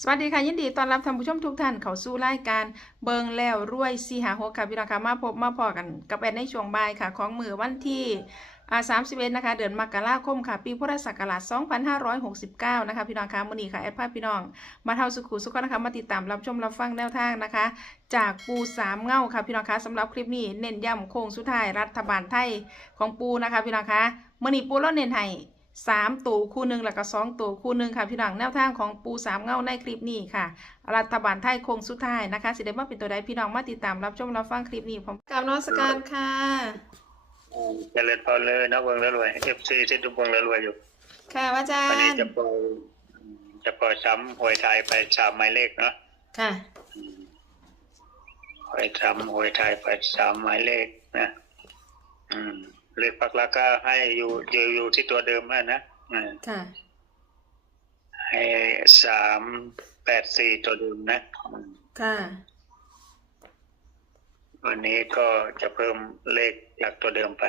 สวัสดีค่ะ ยินดีต้อนรับท่านผู้ชมทุกท่านเข้าสู่รายการเบิงแล้วรวยสีหาหกค่ะพี่น้องค่ะมาพบมาพอกันกับแอนในช่วงบ่ายค่ะ ของมือวันที่31นะคะ เดือนมกราคมค่ะ ปีพุทธศักราช2569นะคะ พี่น้องค่ะมือนี้ค่ะ แอดพาพี่น้อง มาเท่าสุขุสุขนะคะ มาติดตามรับชมรับฟังแนวทางนะคะ จากปูสามเง่าค่ะพี่น้องค่ะสำหรับคลิปนี้เน้นย้ำโค้งสุดท้ายรัฐบาลไทยของปูนะคะพี่น้องค่ะมือนี้ปูแล้วเน้นให้ สามตัวคู่หนึ่งแล้วก็สองตัวคู่หนึ่งค่ะพี่น้องแนวทางของปูสามเงาในคลิปนี้ค่ะ รัฐบาลไทยโคงสุดท้ายนะคะสิเดมาเป็นตัวใดพี่น้องมาติดตามรับชมรับฟังคลิปนี้พร้อมกับนอสการค่ะเจริญพรเลยนะเบิงแล้วรวยเอฟซีที่ทุกเบิงแล้วรวยอยู่ ค่ะอาจาวันนี้รย์จะปล่อยจะปล่อยซ้ำหวยไทยไปสามหมายเลขเนาะค่ะหวยซ้ำหวยไทยไปสามหมายเลขนะ อืม เลขปักหลักก็ให้อยู่อยู่อยู่ที่ตัวเดิมนะนะอืมค่ะให้สามแปดสี่ตัวเดิมนะอืมค่ะวันนี้ก็จะเพิ่มเลขหลักตัวเดิมไป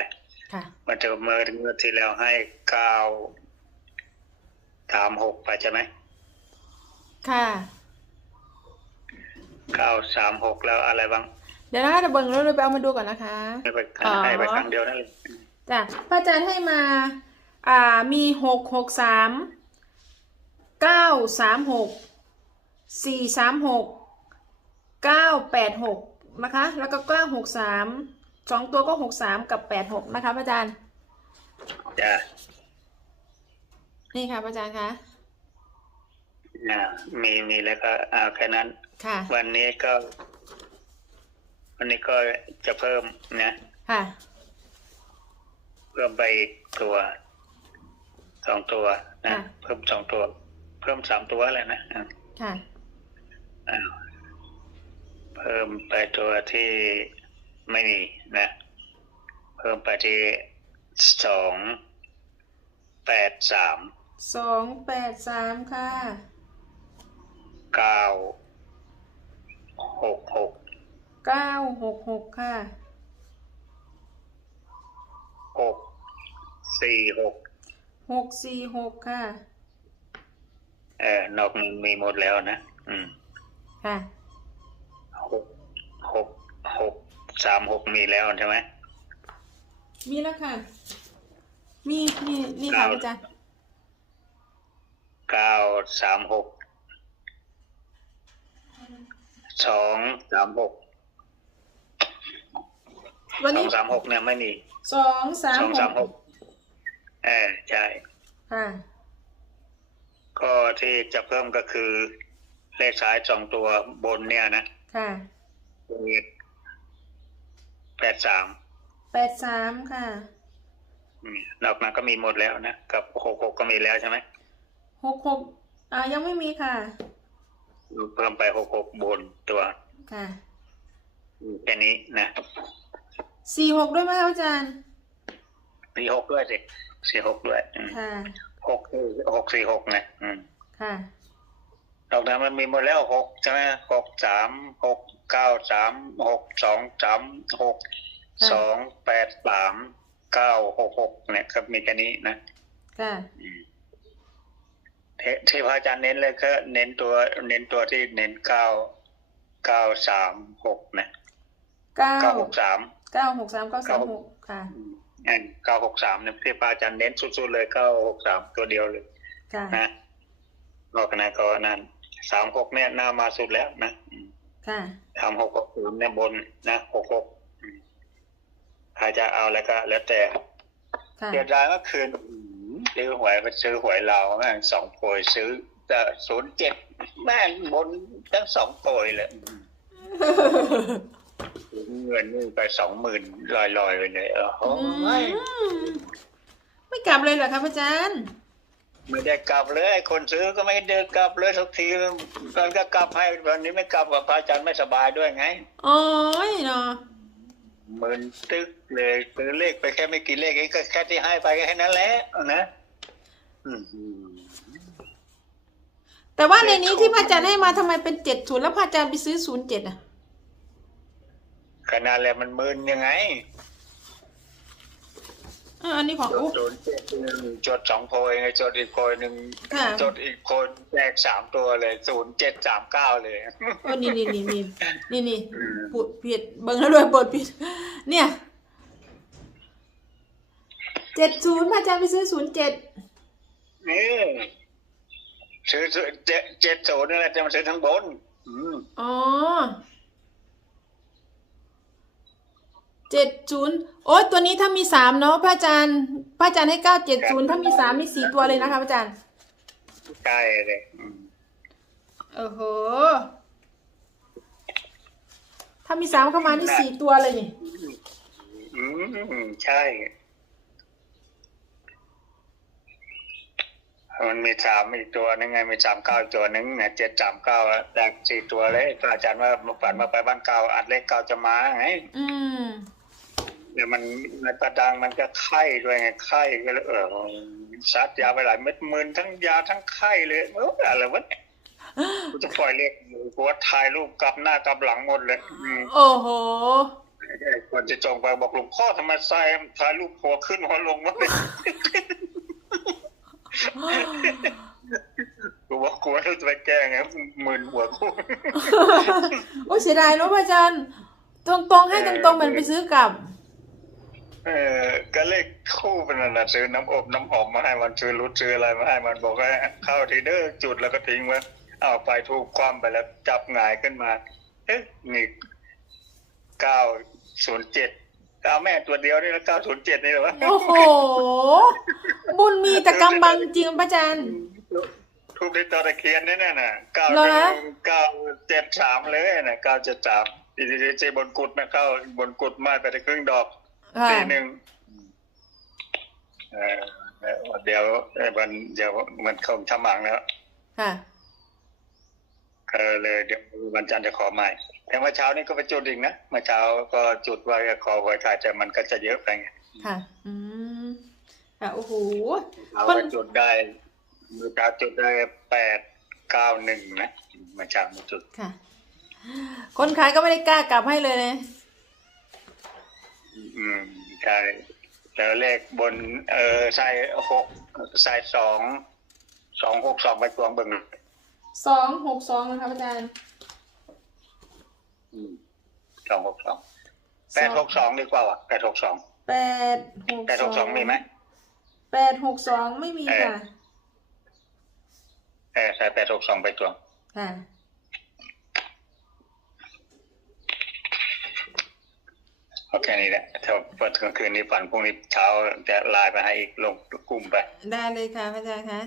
ค่ะมันจะเมื่อเมื่อที่แล้วให้เก้าสามหกไปใช่ไหมค่ะเก้าสามหกแล้วอะไรบ้าง เดี๋ยวนะคะเดี๋ยวเบิ่งแล้วเลยไปเอามาดูก่อนนะคะให้ไปอ๋อให้ไปครั้งเดียวนั่นเลยจ้ะพระอาจารย์ให้มาอ่ามีหกหกสามเก้าสามหกสี่สามหกเก้าแปดหกนะคะ แล้วก็เก้าหกสามสองตัวก็หกสามกับแปดหกนะคะพระอาจารย์จ้ะนี่ค่ะพระอาจารย์คะอ่ามีมีแล้วก็อ่าแค่นั้น ค่ะ วันนี้ก็ วันนี้ก็จะเพิ่มนะค่ะ เพิ่มไปอีกตัวสองตัวนะ ค่ะ เพิ่มสองตัว เพิ่มสามตัวเลยนะอ่าค่ะอ้าวเพิ่มไปตัวที่ไม่มีนะ เพิ่มไปที่สองแปดสามสองแปดสามค่ะ เก้าหกหก เก้าหกหกค่ะหกสี่หกหกสี่หกค่ะ เออนอกนั้นมีหมดแล้วนะ อืม ค่ะหกหกหกสามหกมีแล้วใช่ไหมมีแล้วค่ะนี่นี่นี่ค่ะพระอาจารย์เก้าสามหกสองสามหก วันสอนี้งสามหกเนี่ยไม่มีสองสามสองหสามหกกเออใช่ค่ะ ก็ที่จะเพิ่มก็คือเลขท้ายสองตัวบนเนี่ยนะค่ะแปดสามแปดสามค่ะนอกนั้นก็มีหมดแล้วนะ กับหกหกก็มีแล้วใช่ไหมหกหกอ่ายังไม่มีค่ะ เพิ่มไปหกหกบนตัวค่ะ แค่นี้นะ สี่หกด้วยไหมคะอาจารย์มีหกด้วยสิสี่หกด้วยอืมค่ะ หกหกสี่หกไงอืมค่ะ นอกนั้นมันมีหมดแล้วหกใช่ไหมหกสามหกเก้าสามหกสองสามหกค่ะสองแปดสามเก้าหกหกเนี่ยครับมีแค่นี้นะค่ะเทที่พระอาจารย์เน้นเลยก็เน้นตัว เน้นตัวที่เน้นเก้าเก้าสามหกนะเก้าเก้าหกสาม เก้าหกสามเก้าสามหกค่ะเก้าหกสามเนี่ยที่พระอาจารย์เน้นสุดๆเลยเก้าหกสามตัวเดียวเลยค่ะนะนอกจากนั้นก็นั่นสามหกเนี่ยหน้ามาสุดแล้วนะอืมค่ะสามหกหกสามเนี่ยบนนะหกหกอืมใครจะเอาแล้วก็ แล้วแต่ค่ะเสียดายเมื่อคืนอื้อหือซื้อหวยไปซื้อหวยเราวแม่งสองโปรยซื้อแต่ศูนย์เจ็ดแม่งบนทั้งสองโปรยเลยอื้อหือ เงินนี่ไปสองหมื่นลอยๆไปเลยโอ้โหอืมไม่กลับเลยเหรอครับอาจารย์ไม่ได้กลับเลยคนซื้อก็ไม่เดินกลับเลยทุกทีมันก็กลับให้วันนี้ไม่กลับว่าพระอาจารย์ไม่สบายด้วยไงโอ้ยเนาะหมื่นตึกเลยซื้อเลขไปแค่ไม่กี่เลขเองก็แค่ที่ให้ไปแค่นั้นแหละนะอือหือแต่ว่าในนี้ที่พระอาจารย์ให้มาทำไมเป็นเจ็ดศูนย์แล้วพระอาจารย์ไปซื้อศูนย์เจ็ดอะ ขนาดแหละมันหมื่นยังไงเอออันนี้ของจดอุ๊ศูนย์เจ็ดหนึ่งจดสองโพยไงจดอีกโพยหนึ่งค่ะ จดอีกโพยแจกสามตัวเลยศูนย์เจ็ดสามเก้าเลย เออนี่นี่นี่นี่นี่นี่อืมพูดผิดเบิ่งแล้วด้วยบทผิด เนี่ยเจ็ดศูนย์พระอาจารย์ไปซื้อศูนย์เจ็ดนี่ซื้อซื้อเจ็ดเจ็ดศูนย์นี่แหละจะมาซื้อทั้งบน อืมอ๋อ เจ็ดศูนย์โอ้ยตัวนี้ถ้ามีสามเนาะพระอาจารย์พระอาจารย์ให้เก้าเจ็ดศูนย์ถ้ามีสามมีสี่ตัวเลยนะคะพระอาจารย์ใช่เลยอืมโอ้โห ถ้ามีสามเข้ามานี่สี่ตัวเลยนี่อืมใช่ มันมีสามอีกตัวนึงไงมีสามเก้าอีกตัวนึงเนี่ยเจ็ดสามเก้าแตกสี่ตัวเลยก็อาจารย์ว่ามาฝันมาไปบ้านเก่าอัดเลขเก่าจะมาไงอืม เดี๋ยวมันในประดังมันก็ไข้ด้วยไงไข้ก็เลยเออซัดยาไปหลายเม็ดมึนทั้งยาทั้งไข้เลยเอออะไรวะเนี่ยกูจะปล่อยเลขกูว่าถ่ายรูปกลับหน้ากลับหลังหมดเลยอืมโอ้โหไอ้คนจะจงไปบอกหลวงพ่อทำไมใส่ถ่ายรูปหัวขึ้นหัวลงวะเนี่ยกูบอกกูว่าจะไปแก้ไงมึนหัวกูโอ้ยเสียดายเนาะพระอาจารย์ตรงๆให้ตรงๆเหมือนไปซื้อกลับ เออก็เลขคู่เป็นนั่นนะซื้อน้ำอบน้ำหอมมาให้มันซื้อรุดซื้ออะไรมาให้มันบอกว่าเข้าทีเดอร์จุดแล้วก็ทิ้งไว้เอาไปถูกความไปแล้วจับหงายขึ้นมาเอ๊ะนี่เก้าศูนย์เจ็ดเอาแม่ตัวเดียวนี่แล้วเก้าศูนย์เจ็ดนี่เหรอวะโอ้โห บุญมีแต่กำบังจริงพระอาจารย์ทุบในตอตะเคียนนี่น่ะนะเก้าเหรอฮะเก้าเจ็ดสามเลยนะเก้าเจ็ดสามดีดีเจบนกุดมาเข้าบนกุดมาไปแต่ครึ่งดอก ค่ะทีหนึ่งเออเดี๋ยวเอ่อวันเดี๋ยวมันคงทำหมังแล้วค่ะเออเลยเดี๋ยววันจันทร์จะขอใหม่ แต่เมื่อเช้านี้ก็ไปจุดอีกนะเมื่อเช้าก็จุดไว้ขอไว้ขายแต่มันก็จะเยอะไปไงค่ะ อืมค่ะโอ้โหเอาคนไปจุดได้เมื่อเช้าจุดได้แปดเก้าหนึ่งนะเมื่อเช้ามาจุดค่ะ คนขายก็ไม่ได้กล้ากลับให้เลยนะ อืมใช่แล้วเลขบน เออใส่หกใส่สองสองหกสองไปตวงเบิ่งสองหกสองนะคะอาจารย์สองหกสองแปดหกสองดีกว่าว่ะแปดหกสองแปดหกแปดหกสองมีไหมแปดหกสองไม่มีค่ะเออใส่แปดหกสองไปตวงค่ะ โอเคนี่แหละถ้าวันกลางคืนนี้ฝันพรุ่งนี้เช้าจะไลน์ไปให้อีกลงกลุ่มไปได้เลยค่ะพระอาจารย์คะ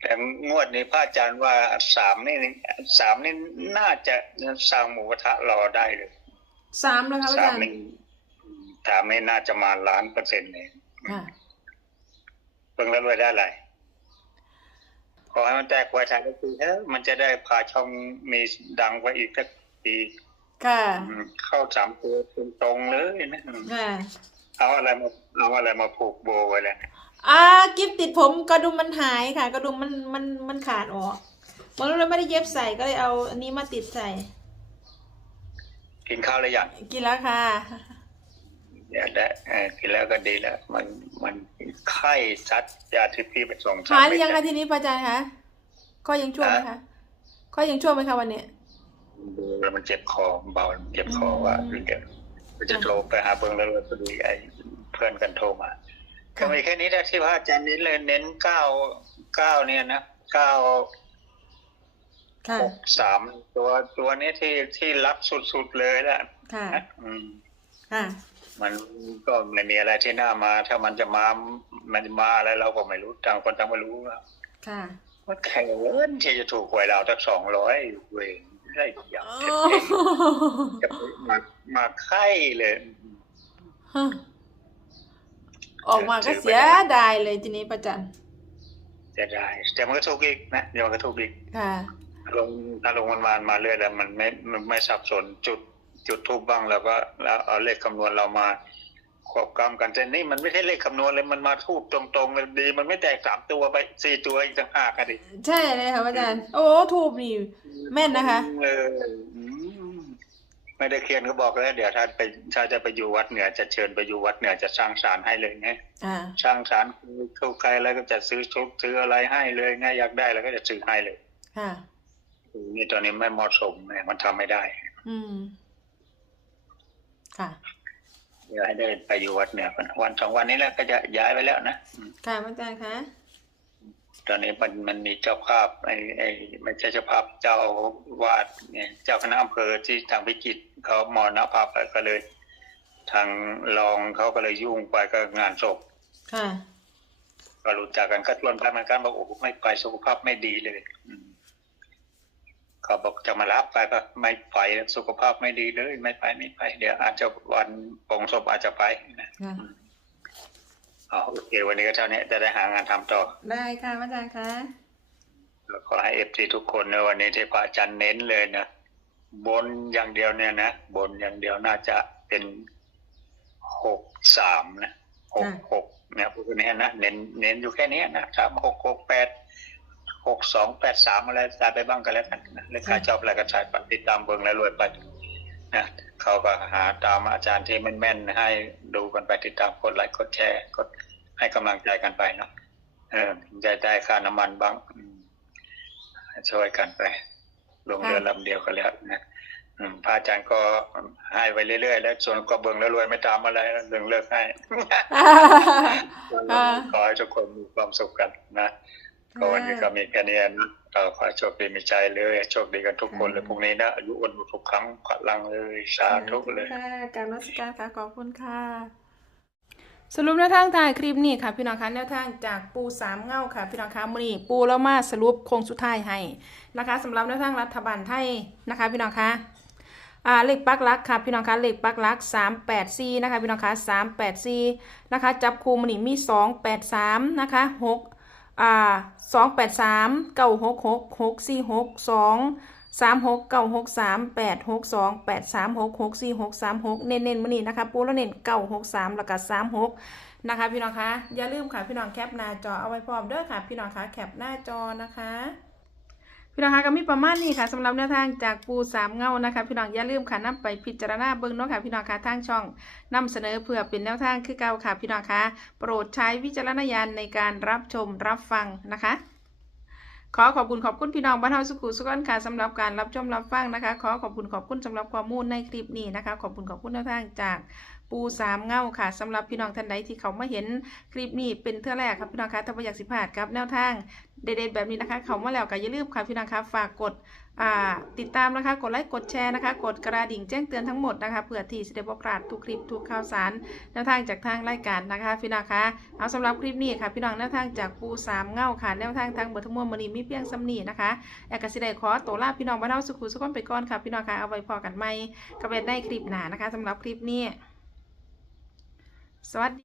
แต่งวดนี้พระอาจารย์ว่าสามนี่สามนี่น่าจะสร้างหมูกระทะรอได้เลยสามแล้วค่ะพระสาอามจารย์นี่สามนี่น่าจะมาล้านเปอร์เซ็นต์เลยค่ะเบิ่งแล้วรวยได้อะไรขอให้มันแตกไวทายก็คือเฮ้มันจะได้พาช่องมีดังไปอีกสักปี ค่ะอืมเข้าสามตัวตรงๆเลยนะอืมค่ะเอาอะไรมาเอาอะไรมาผูกโบไว้แล้วเนี่ยอ่ากิฟติดผมกระดุมมันหายค่ะ กระดุมมันมันมันขาดออกมันเลยไม่ได้เย็บใส่ก็เลยเอาอันนี้มาติดใส่ กินข้าวหรือยังกินแล้วค่ะอยากได้เออกินแล้วก็ดีแล้ว มันมันไข้ซัดยาที่พี่ไปส่งหายหรือยังเม็คะดทีนี้พระอาจารย์คะข้อยังชั่วไหมคะข้อยังชั่วไหมคะวันนี้ ดูแล้วมันเจ็บคอเบาเจ็บคออืมว่าเดี๋ยวก็จะโทรไปหาเบิ้งแล้วเลยพอดีไอ้เพื่อนกันโทรมาก็มีแค่นี้แหละที่พระอาจารย์เน้นเลยเน้นเก้าเก้าเนี่ยนะเก้าค่ะหกสามตัวตัวนี้ที่ที่รับสุดๆเลยแหละค่ะนะอืมค่ะมันก็ไม่มีอะไรที่น่ามา ถ้ามันจะมา มันจะมาอะไรเราก็ไม่รู้ต่างคนต่างไม่รู้นะค่ะว่าแข่งเงินที่จะถูกหวยเราสักสองร้อยเวง ได้อย่างโอ้จะมามาไข่เลยฮะออกมาก็เสียดายเลยทีนี้พระอาจารย์จะได้แต่มันก็ถูกอีกนะเดี๋ยวมันก็ถูกอีกค่ะลงถ้าลงมันมามาเรื่อยแล้วมันไม่มันไม่สับสนจุดจุดทูบบ้างแล้วก็แล้วเอาเลขคำนวณเรามา ควบกำกันแต่นี่มันไม่ใช่เลขคำนวณเลยมันมาทูบตรงๆเลยดี มันไม่แตกสามตัวไปสี่ตัวอีกต่างหากอะดิใช่เลยค่ะพระอาจารย์ โอ้ถูกนี่แม่นนะคะเอออืมไม่ได้เขียนก็บอกแล้วเดี๋ยวถ้าไปถ้าจะไปอยู่วัดเหนือจะเชิญไปอยู่วัดเหนือจะสร้างศาลให้เลยไงอ่าสร้างศาลเข้าใครแล้วก็จะซื้อชุดซื้ออะไรให้เลยไงอยากได้แล้วก็จะซื้อให้เลยค่ะนี่ตอนนี้ไม่เหมาะสมไงมันทำไม่ได้ อืมค่ะ เดี๋ยวให้ได้ไปอยู่วัดเหนือก่อนวันสองวันนี้แล้วก็จะย้ายไปแล้วนะอืมค่ะพระอาจารย์คะตอนนี้มันมันมีเจ้าภาพไอ้ไอ้ไม่ใช่เจ้าภาพเจ้าอาวาดเนี่ยเจ้าคณะอำเภอที่ทางพิจิตรเขามรณภาพไปก็เลย ทางรองเขาก็เลยยุ่งไปก็งานศพค่ะก็รู้จักกันก็ชวนไปเหมือนกันบอกโอ้โหไม่ไปสุขภาพไม่ดีเลย อืม เขาบอกจะมารับไปก็ไม่ไปสุขภาพไม่ดีเลยไม่ไปไม่ไป เดี๋ยวอาจจะวันปลงศพอาจจะไปนะค่ะอ๋อโอเค วันนี้ก็เท่านี้จะได้หางานทำต่อ ได้ค่ะพระอาจารย์คะขอให้เอฟซีทุกคนในวันนี้ที่พระอาจารย์เน้นเลยนะบนอย่างเดียวเนี่ยนะบนอย่างเดียวน่าจะเป็นหกสามนะหกหกเนี่ยพวกนี้นะเน้นเน้นอยู่แค่นี้นะสามหกหกแปด หกสองแปดสามอะไรใส่ไปบ้างก็แล้วกันนะเลขใครชอบอะไรก็ใส่ไปติดตามเบิ่งแล้วรวยไปนะเขาก็หาตามอาจารย์ที่แม่นๆให้ดูกันไปติดตามกดไลค์กดแชร์กดให้กำลังใจกันไปเนาะเออจะได้ค่าน้ำมันบ้างอืมช่วยกันไป ลงเรือลำเดียวกันแล้วนะอืมพระอาจารย์ก็ให้ไปเรื่อยๆ แล้วส่วนก็เบิ่งแล้วรวยไม่ตามอะไรแล้วเรื่องเลิกให้อ่าขอให้ทุกคนมีความสุขกันนะ ก็วันนี้ก็มีแค่นี้นะก็ขอให้โชคดีมีใจเลย โชคดีกันทุกคนเลยพรุ่งนี้นะอายุอ้วนทุกครั้งพลังเลยสาธุเลยค่ะการรัชการค่ะขอบคุณค่ะ สรุปแนวทางถ่ายคลิปนี้ค่ะ พี่น้องคะแนวทางจากปูสามเงาค่ะ พี่น้องคะมือนี้ปูแล้วมาสรุปโคงสุดท้ายให้นะคะสำหรับแนวทางรัฐบาลไทยนะคะ พี่น้องคะอ่าเลขปักหลักค่ะพี่น้องคะเลขปักหลัก3 8 4นะคะพี่น้องคะ3 8 4นะคะจับคูมือนี้มี2 8 3นะคะ6 อ่ามเก้าหกหกหกสี่หกสองสามหกเก้าหกสามแปดหกสองแปดสามหกหกสี่หกสามหกเน้นเน้นๆมานี่นะคะปูแล้วเน้นเก้าหกสามแล้วก็สามหกนะคะพี่น้องคะอย่าลืมค่ะพี่น้องแคปหน้าจอเอาไว้พร้อมเด้อค่ะ พี่น้องคะแคปหน้าจอนะคะ พี่น้องคะก็มีประมาณนี้ค่ะสำหรับแนวทางจากปูสามเงานะคะพี่น้องอย่าลืมค่ะนำไปพิจารณาเบิ่งเนาะค่ะพี่น้องคะทางช่องนำเสนอเพื่อเป็นแนวทางคือเก่าค่ะพี่น้องคะโปรดใช้วิจารณญาณในการรับชมรับฟังนะคะ ขอขอบคุณขอบคุณพี่น้องบ้านเฮาสุขุสุขอนค่ะสำหรับการรับชมรับฟังนะคะ ขอขอบคุณขอบคุณสำหรับข้อมูลในคลิปนี้นะคะ ขอบคุณขอบคุณแนวทางจาก ปูสามเงาค่ะสำหรับพี่น้องท่านใดที่เขามาเห็นคลิปนี้เป็นเท่าแรกครับพี่น้องคะถ้าไม่อยากสิพลาดครับแนวทางเด็ดๆแบบนี้นะคะ เขามาแล้วก็อย่าลืมค่ะพี่น้องคะฝากกดติดตามนะคะ กดไลค์กดแชร์นะคะ กดกระดิ่งแจ้งเตือนทั้งหมดนะคะเพื่อที่จะได้พบกาดทุกคลิปทุกข่าวสารแนวทางจากทางรายการนะคะ พี่น้องคะเอาสำหรับคลิปนี้ค่ะ พี่น้องแนวทางจากปูสามเงาค่ะแนวทางทางเบอร์ทั้งมวลมณีมีเพียงสำนีนะคะแอกสิได้ขอตัวลาพี่น้องบ้านเฮาสุขุสุขนไปก่อนค่ะพี่น้องคะเอาไว้พอกันใหมกับเบ็ดได้คลิปหนานะคะสำหรับคลิปนี้ สวัสดี